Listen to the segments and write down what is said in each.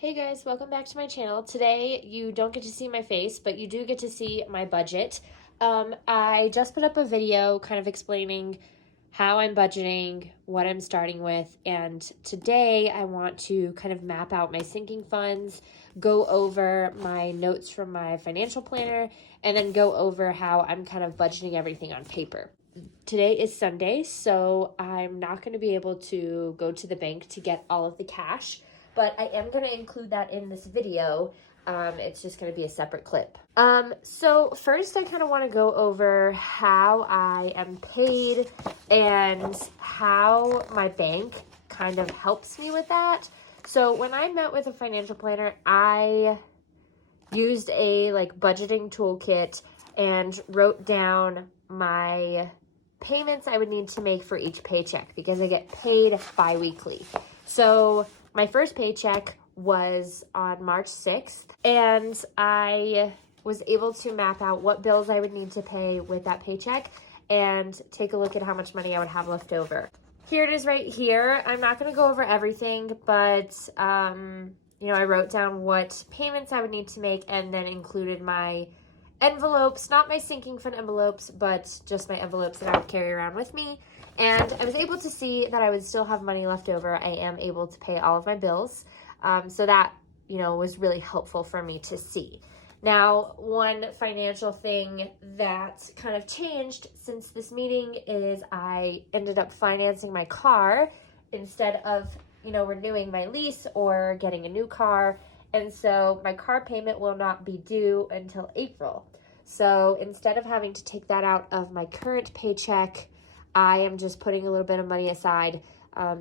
Hey guys, welcome back to my channel. Today you don't get to see my face, but you do get to see my budget. I just put up a video kind of explaining how I'm budgeting, what I'm starting with, and today I want to kind of map out my sinking funds, go over my notes from my financial planner, and then go over how I'm kind of budgeting everything on paper. Today is Sunday, so I'm not going to be able to go to the bank to get all of the cash, but I am going to include that in this video. It's just going to be a separate clip. So first I kind of want to go over how I am paid and how my bank kind of helps me with that. So when I met with a financial planner, I used a budgeting toolkit and wrote down my payments I would need to make for each paycheck because I get paid bi-weekly. So my first paycheck was on March 6th, and I was able to map out what bills I would need to pay with that paycheck and take a look at how much money I would have left over. Here it is right here. I'm not going to go over everything, but I wrote down what payments I would need to make and then included my envelopes, not my sinking fund envelopes, but just my envelopes that I would carry around with me. And I was able to see that I would still have money left over. I am able to pay all of my bills. So that, was really helpful for me to see. Now, one financial thing that kind of changed since this meeting is I ended up financing my car instead of, renewing my lease or getting a new car. And so my car payment will not be due until April. So instead of having to take that out of my current paycheck, I am just putting a little bit of money aside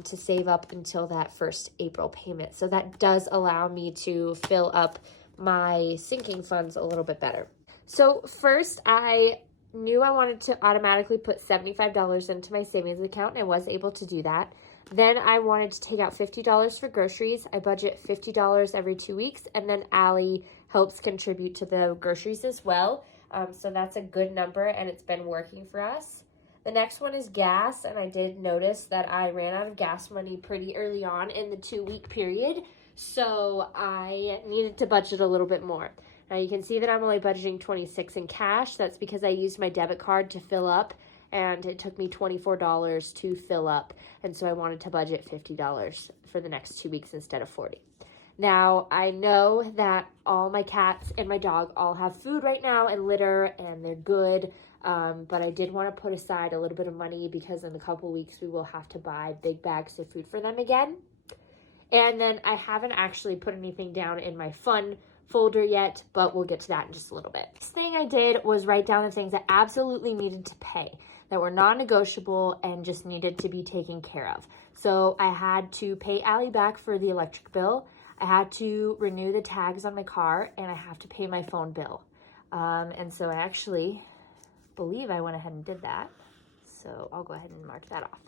to save up until that first April payment. So that does allow me to fill up my sinking funds a little bit better. So first, I knew I wanted to automatically put $75 into my savings account, and I was able to do that. Then I wanted to take out $50 for groceries. I budget $50 every 2 weeks, and then Allie helps contribute to the groceries as well. So that's a good number, and it's been working for us. The next one is gas, and I did notice that I ran out of gas money pretty early on in the 2-week period, so I needed to budget a little bit more. Now you can see that I'm only budgeting $26 in cash. That's because I used my debit card to fill up, and it took me $24 to fill up, and so I wanted to budget $50 for the next 2 weeks instead of $40. Now, I know that all my cats and my dog all have food right now and litter, and they're good, but I did want to put aside a little bit of money because in a couple weeks we will have to buy big bags of food for them again. And then I haven't actually put anything down in my fun folder yet, but we'll get to that in just a little bit. Next thing I did was write down the things that absolutely needed to pay, that were non-negotiable and just needed to be taken care of. So I had to pay Allie back for the electric bill. I had to renew the tags on my car, and I have to pay my phone bill. And so I actually believe I went ahead and did that. So I'll go ahead and mark that off.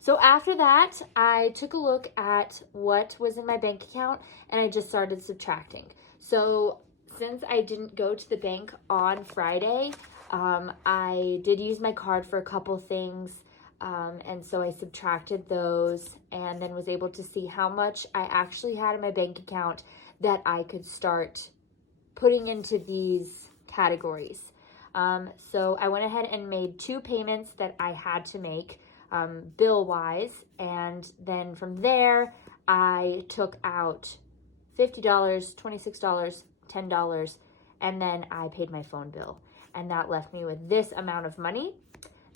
So after that, I took a look at what was in my bank account, and I just started subtracting. So since I didn't go to the bank on Friday, I did use my card for a couple things. And so I subtracted those and then was able to see how much I actually had in my bank account that I could start putting into these categories. So I went ahead and made 2 payments that I had to make bill-wise, and then from there I took out $50, $26, $10, and then I paid my phone bill, and that left me with this amount of money.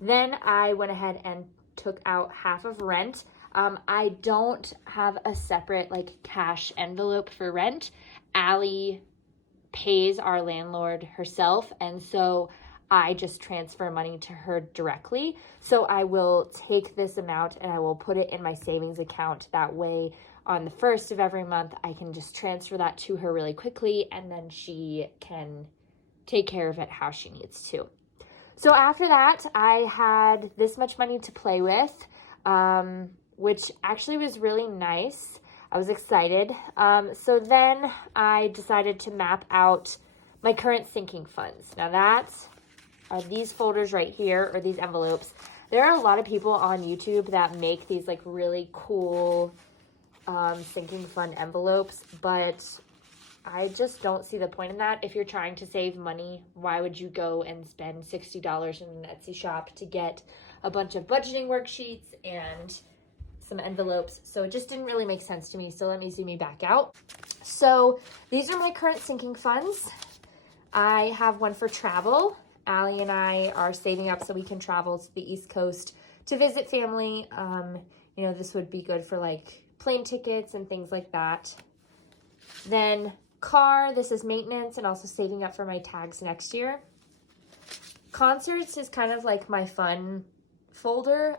Then I went ahead and took out half of rent. I don't have a separate cash envelope for rent. Allie pays our landlord herself, and so I just transfer money to her directly. So I will take this amount and I will put it in my savings account. That way on the first of every month, I can just transfer that to her really quickly, and then she can take care of it how she needs to. So after that, I had this much money to play with, which actually was really nice. I was excited. So then I decided to map out my current sinking funds. Now that's these folders right here, or these envelopes. There are a lot of people on YouTube that make these really cool sinking fund envelopes, but I just don't see the point in that. If you're trying to save money, why would you go and spend $60 in an Etsy shop to get a bunch of budgeting worksheets and some envelopes? So it just didn't really make sense to me. So let me zoom me back out. So these are my current sinking funds. I have one for travel. Allie and I are saving up so we can travel to the East Coast to visit family. You know, this would be good for like plane tickets and things like that. Then car, this is maintenance and also saving up for my tags next year. Concerts is kind of like my fun folder.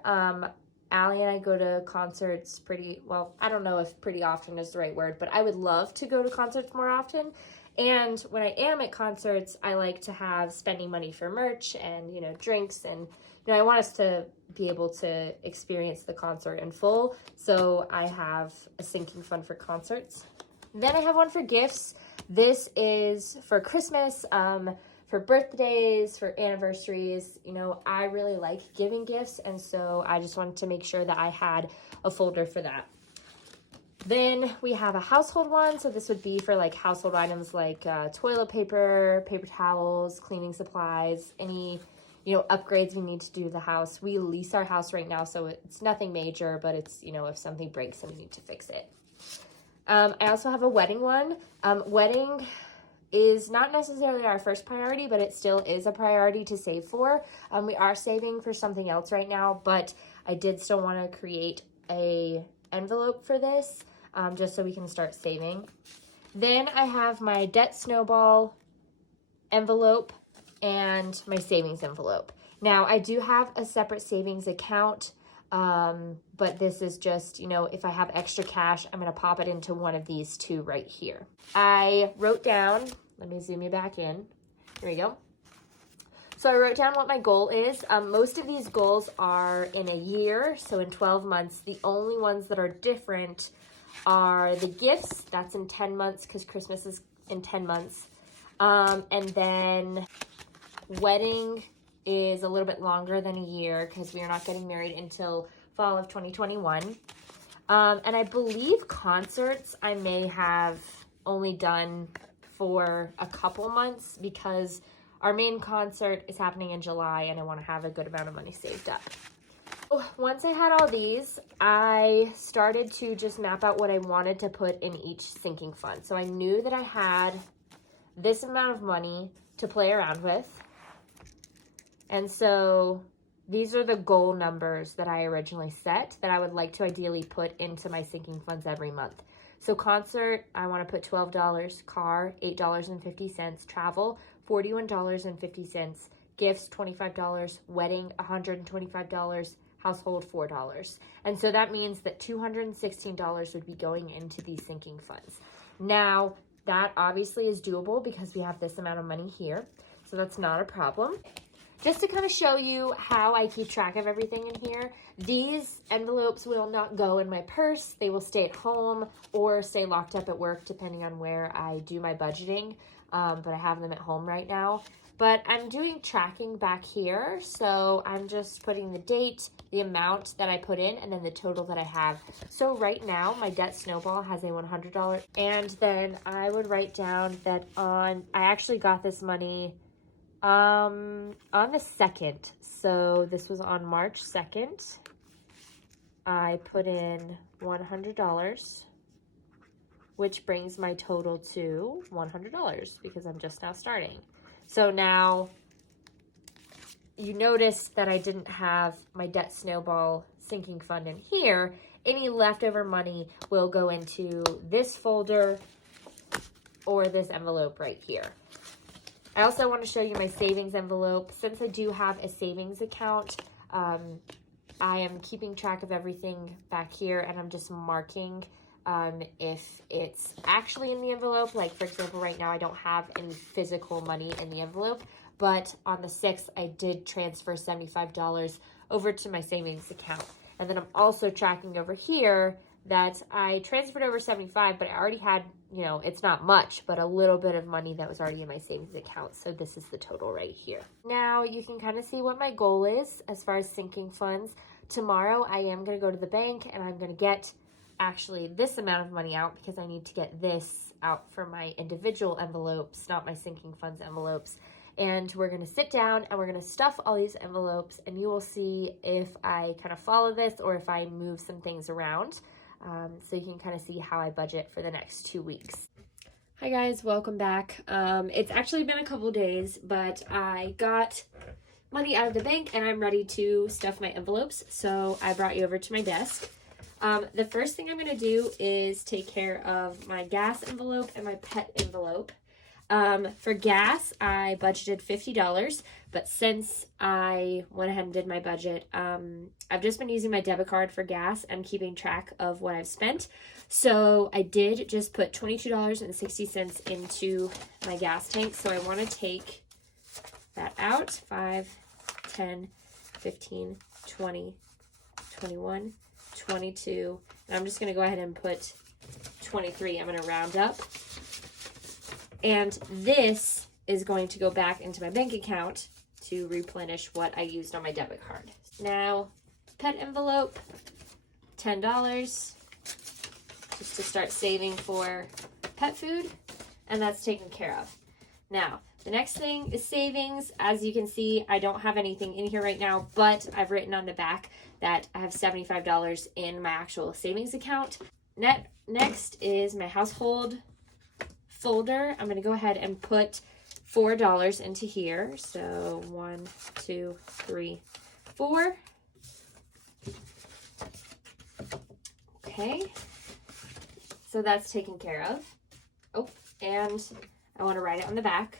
Allie and I go to concerts well, I don't know if pretty often is the right word, but I would love to go to concerts more often. And when I am at concerts, I like to have spending money for merch and, you know, drinks. And, you know, I want us to be able to experience the concert in full. So I have a sinking fund for concerts. Then I have one for gifts. This is for Christmas, for birthdays, for anniversaries. You know, I really like giving gifts, and so I just wanted to make sure that I had a folder for that. Then we have a household one. So this would be for like household items like toilet paper, paper towels, cleaning supplies, any, you know, upgrades we need to do to the house. We lease our house right now, so it's nothing major, but it's, you know, if something breaks and we need to fix it. I also have a wedding one. Wedding is not necessarily our first priority, but it still is a priority to save for. We are saving for something else right now, but I did still want to create a envelope for this, just so we can start saving. Then I have my debt snowball envelope and my savings envelope. Now I do have a separate savings account, but this is just, you know, if I have extra cash, I'm going to pop it into one of these two right here. I wrote down, let me zoom you back in. Here we go. So I wrote down what my goal is. Most of these goals are in a year, so in 12 months. The only ones that are different are the gifts. That's in 10 months because Christmas is in 10 months. And then wedding is a little bit longer than a year because we are not getting married until fall of 2021. And I believe concerts I may have only done for a couple months because our main concert is happening in July and I want to have a good amount of money saved up. Once I had all these, I started to just map out what I wanted to put in each sinking fund. So I knew that I had this amount of money to play around with. And so these are the goal numbers that I originally set that I would like to ideally put into my sinking funds every month. So concert, I want to put $12, car, $8.50, travel, $41.50, gifts, $25, wedding, $125, household, $4. And so that means that $216 would be going into these sinking funds. Now, that obviously is doable because we have this amount of money here. So that's not a problem. Just to kind of show you how I keep track of everything in here, these envelopes will not go in my purse. They will stay at home or stay locked up at work, depending on where I do my budgeting. But I have them at home right now. But I'm doing tracking back here. So I'm just putting the date, the amount that I put in, and then the total that I have. So right now, my debt snowball has a $100. And then I would write down that I actually got this money on the 2nd. So this was on March 2nd. I put in $100, which brings my total to $100 because I'm just now starting. So now you notice that I didn't have my debt snowball sinking fund in here. Any leftover money will go into this folder or this envelope right here. I also want to show you my savings envelope. Since I do have a savings account, I am keeping track of everything back here, and I'm just marking if it's actually in the envelope. Like, for example, right now I don't have any physical money in the envelope, but on the 6th, I did transfer $75 over to my savings account. And then I'm also tracking over here that I transferred over 75, but I already had, you know, it's not much, but a little bit of money that was already in my savings account. So this is the total right here. Now you can kind of see what my goal is as far as sinking funds. Tomorrow I am going to go to the bank and I'm going to get actually this amount of money out because I need to get this out for my individual envelopes, not my sinking funds envelopes. And we're going to sit down and we're going to stuff all these envelopes, and you will see if I kind of follow this or if I move some things around. So you can kind of see how I budget for the next 2 weeks. Hi guys, welcome back. It's actually been a couple days, but I got money out of the bank and I'm ready to stuff my envelopes. So I brought you over to my desk. The first thing I'm going to do is take care of my gas envelope and my pet envelope. For gas, I budgeted $50, but since I went ahead and did my budget, I've just been using my debit card for gas and keeping track of what I've spent. So I did just put $22.60 into my gas tank. So I want to take that out. 5, 10, 15, 20, 21, 22, and I'm just going to go ahead and put 23. I'm going to round up. And this is going to go back into my bank account to replenish what I used on my debit card. Now, pet envelope, $10, just to start saving for pet food, and that's taken care of. Now, the next thing is savings. As you can see, I don't have anything in here right now, but I've written on the back that I have $75 in my actual savings account. Next is my household folder. I'm going to go ahead and put $4 into here. So 1, 2, 3, 4. Okay. So that's taken care of. Oh, and I want to write it on the back.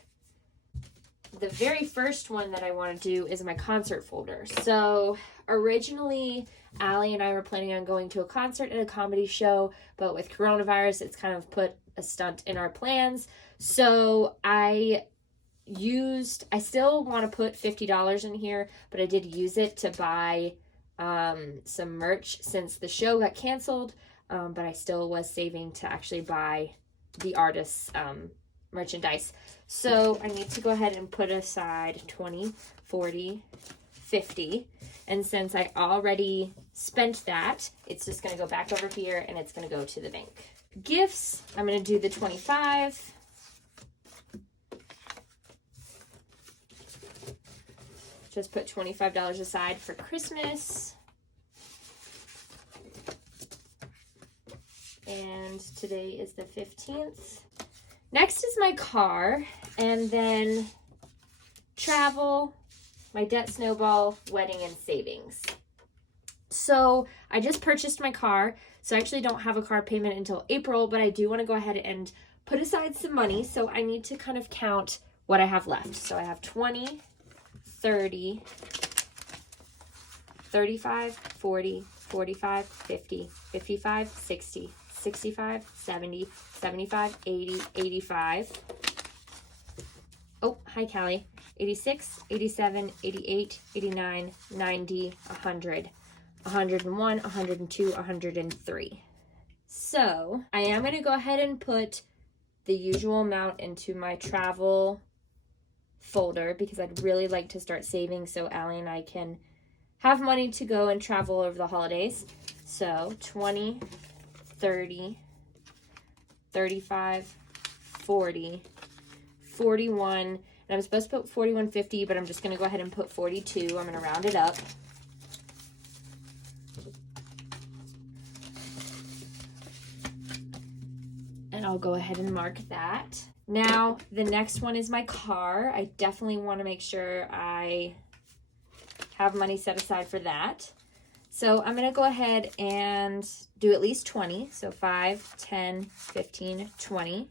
The very first one that I want to do is my concert folder. So originally, Allie and I were planning on going to a concert and a comedy show, but with coronavirus, it's kind of put a stunt in our plans. So I still want to put $50 in here, but I did use it to buy some merch since the show got canceled, but I still was saving to actually buy the artist's merchandise. So I need to go ahead and put aside 20, 40, 50. And since I already spent that, it's just going to go back over here and it's going to go to the bank. Gifts, I'm going to do the 25. Just put $25 aside for Christmas. And today is the 15th. Next is my car, and then travel, my debt snowball, wedding, and savings. So I just purchased my car, so I actually don't have a car payment until April, but I do want to go ahead and put aside some money, so I need to kind of count what I have left. So I have 20, 30, 35, 40, 45, 50, 55, 60, 65, 70, 75, 80, 85. Oh, hi, Callie. 86, 87, 88, 89, 90, 100, 101, 102, 103. So I am going to go ahead and put the usual amount into my travel folder because I'd really like to start saving so Allie and I can have money to go and travel over the holidays. So 20, 30, 35, 40, 41, and I'm supposed to put 41.50, but I'm just going to go ahead and put 42. I'm going to round it up. And I'll go ahead and mark that. Now, the next one is my car. I definitely want to make sure I have money set aside for that. So I'm going to go ahead and do at least 20. So 5, 10, 15, 20.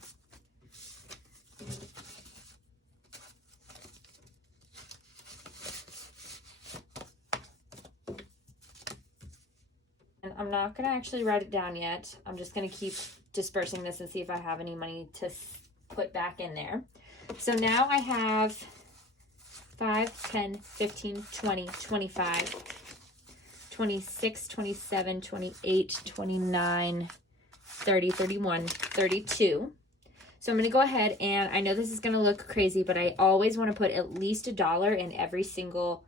And I'm not going to actually write it down yet. I'm just going to keep dispersing this and see if I have any money to put back in there. So now I have 5, 10, 15, 20, 25, 26, 27, 28, 29, 30, 31, 32. So I'm going to go ahead and I know this is going to look crazy, but I always want to put at least $1 in every single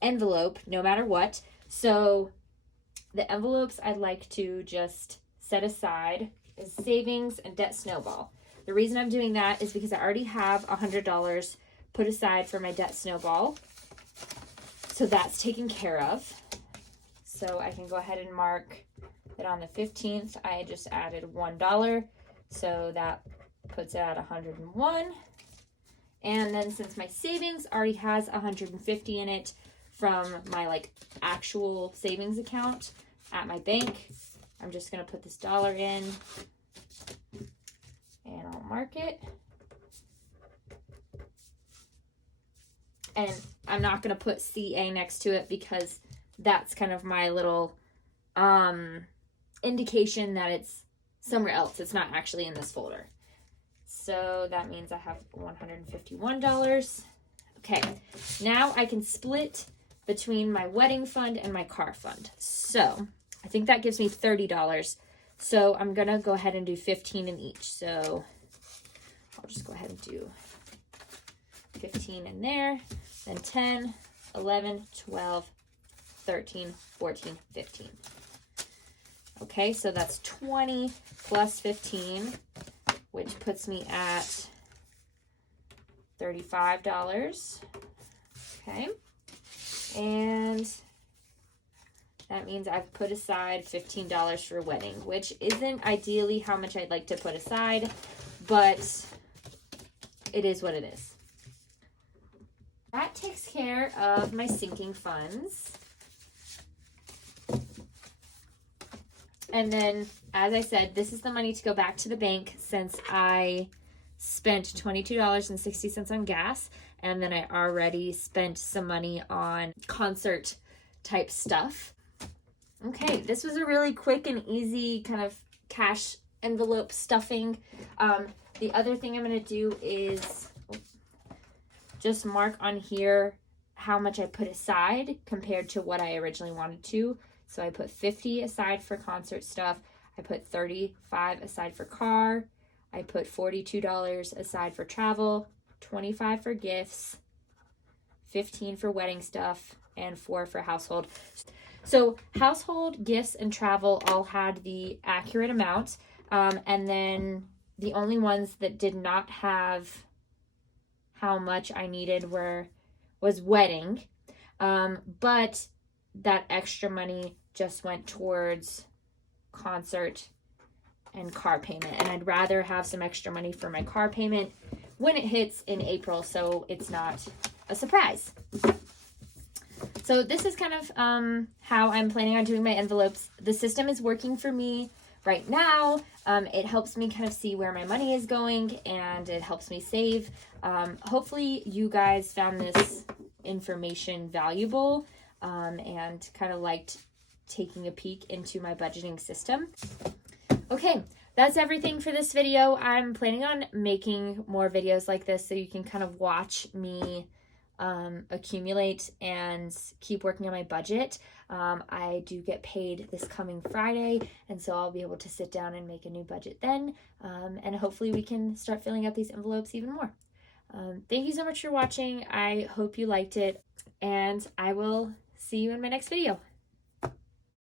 envelope, no matter what. So the envelopes I'd like to just set aside is savings and debt snowball. The reason I'm doing that is because I already have $100 put aside for my debt snowball. So that's taken care of. So I can go ahead and mark that on the 15th, I just added $1. So that puts it at 101. And then since my savings already has 150 in it from my like actual savings account at my bank, I'm just going to put this dollar in and I'll mark it. And I'm not going to put CA next to it because that's kind of my little indication that it's somewhere else. It's not actually in this folder. So that means I have $151. Okay, now I can split between my wedding fund and my car fund. So I think that gives me $30. So I'm going to go ahead and do 15 in each. So I'll just go ahead and do 15 in there, then 10, 11, 12, 13, 14, 15. Okay, so that's 20 plus 15, which puts me at $35. Okay, and that means I've put aside $15 for a wedding, which isn't ideally how much I'd like to put aside, but it is what it is. That takes care of my sinking funds. And then, as I said, this is the money to go back to the bank since I spent $22.60 on gas, and then I already spent some money on concert type stuff. Okay, this was a really quick and easy kind of cash envelope stuffing. The other thing I'm going to do is just mark on here how much I put aside compared to what I originally wanted to. So I put 50 aside for concert stuff. I put 35 aside for car. I put $42 aside for travel, 25 for gifts, 15 for wedding stuff, and 4 for household. So household, gifts, and travel all had the accurate amount. And then the only ones that did not have how much I needed was wedding. But that extra money just went towards concert and car payment. And I'd rather have some extra money for my car payment when it hits in April, so it's not a surprise. So this is kind of how I'm planning on doing my envelopes. The system is working for me right now. It helps me kind of see where my money is going, and it helps me save. Hopefully you guys found this information valuable and kind of liked taking a peek into my budgeting system. Okay, that's everything for this video. I'm planning on making more videos like this so you can kind of watch me accumulate and keep working on my budget. I do get paid this coming Friday, and so I'll be able to sit down and make a new budget then, and hopefully we can start filling out these envelopes even more. Thank you so much for watching. I hope you liked it, and I will see you in my next video.